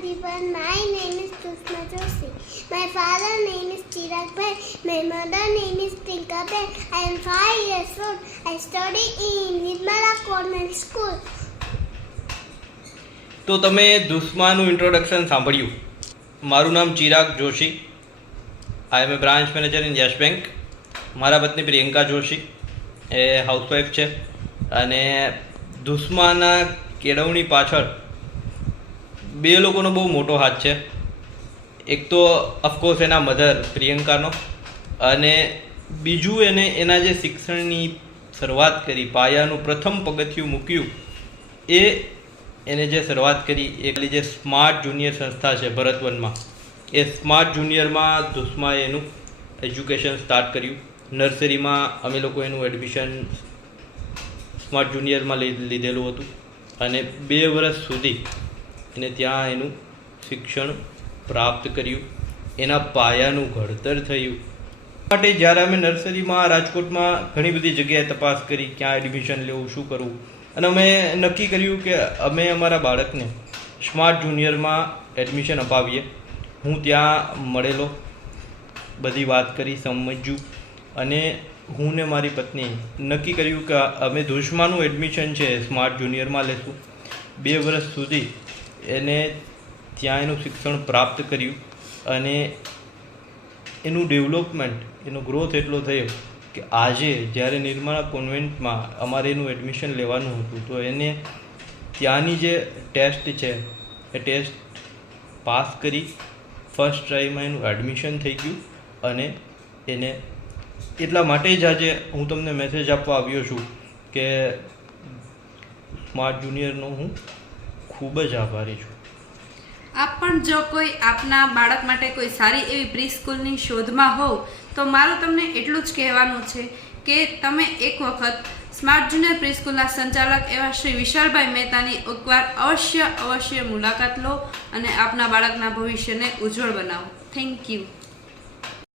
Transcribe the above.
everyone. My name is Krishna Joshi. My father name is Chirag Bhai. My mother name is Tinka Ben. I am 5 years old. I study in Nirmala Convent School. તો તમે દુશ્માનું introduction સાંભળ્યું. મારું નામ Chirag Joshi. I am a branch manager in Yes Bank. મારા પત્ની પ્રિયંકા જોશી એ housewife છે. અને દુશ્માના કેળવણી પાછળ બે લોકોનો બહુ મોટો હાથ છે. એક તો ઓફકોર્સ એના મધર પ્રિયંકાનો, અને બીજું એના જે શિક્ષણની શરૂઆત કરી, પાયાનું પ્રથમ પગથિયું મૂક્યું, એને જે શરૂઆત કરી એ જે સ્માર્ટ જુનિયર સંસ્થા છે ભરતવનમાં, એ સ્માર્ટ જુનિયરમાં દુશ્માએ એનું એજ્યુકેશન સ્ટાર્ટ કર્યું. નર્સરીમાં અમે લોકો એનું એડમિશન સ્માર્ટ જુનિયરમાં લીધેલું હતું, અને 2 વર્ષ સુધી એને ત્યાં એનું શિક્ષણ પ્રાપ્ત કર્યું. એના પાયાનું ઘડતર થયું. માટે જ્યારે અમે નર્સરીમાં રાજકોટમાં ઘણી બધી જગ્યાએ તપાસ કરી ક્યાં એડમિશન લેવું, શું કરવું, અને અમે નક્કી કર્યું કે અમે અમારા બાળકને સ્માર્ટ જુનિયરમાં એડમિશન અપાવીએ. હું ત્યાં મળેલો, બધી વાત કરી, સમજ્યું, અને હું ને મારી પત્ની નક્કી કર્યું કે અમે દુશ્માનું એડમિશન છે સ્માર્ટ જુનિયરમાં લેશું. 2 વર્ષ સુધી એને ત્યાં એનું શિક્ષણ પ્રાપ્ત કર્યું, અને એનું ડેવલપમેન્ટ, એનો ગ્રોથ એટલો થયો કે આજે જ્યારે નિર્મલા કોન્વેન્ટમાં અમારે એનું એડમિશન લેવાનું હતું, તો એને ત્યાંની જે ટેસ્ટ છે એ ટેસ્ટ પાસ કરી ફર્સ્ટ ટ્રાયમાં એનું એડમિશન થઈ ગયું. અને એને એટલા માટે જ આજે હું તમને મેસેજ આપવા આવ્યો છું કે સ્માર્ટ જુનિયરનો હું ખૂબ જ આભારી છું. આપ પણ જો કોઈ આપના બાળક માટે કોઈ સારી એવી પ્રી સ્કૂલની શોધમાં હોવ તો મારું તમને એટલું જ કહેવાનું છે કે તમે એક વખત સ્માર્ટ જુનિયર પ્રી સ્કૂલના સંચાલક એવા શ્રી વિશાલભાઈ મહેતાની એકવાર અવશ્ય મુલાકાત લો અને આપના બાળકના ભવિષ્યને ઉજ્જવળ બનાવો. Thank you.